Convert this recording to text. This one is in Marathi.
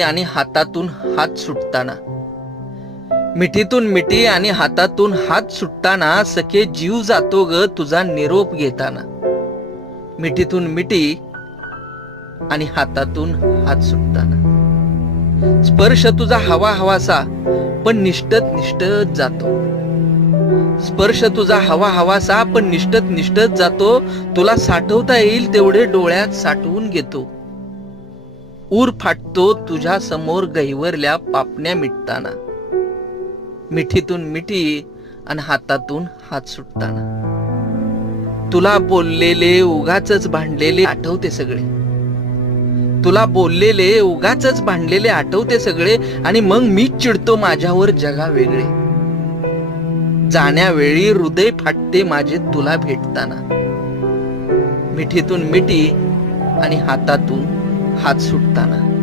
आणि हातातून हात सुटताना, मिठीतून मिठी आणि हातातून हात सुटताना सखे जीव जातो ग तुझा निरोप घेताना. मिठीतून मिठी आणि हातातून हात सुटताना. स्पर्श तुझा हवा हवासा पण निष्ठत निष्ठत जातो. स्पर्श तुझा हवा हवासा पण निष्ठत निष्ठत जातो. तुला साठवता येईल तेवढे डोळ्यात साठवून घेतो. ऊर फाटतो तुझ्या समोर गहिवरल्या पापण्या मिटताना. मिठीतून मिठी आणि हातातून हात सुटताना. तुला बोललेले उगाचच भांडलेले आठवते सगळे. तुला बोललेले उगाचच भांडलेले आठवते सगळे. आणि मग मीच चिडतो माझ्यावर जगा वेगळे. जाण्यावेळी हृदय फाटते माझे तुला भेटताना. मिठीतून मिठी आणि हातातून हात सुटताना.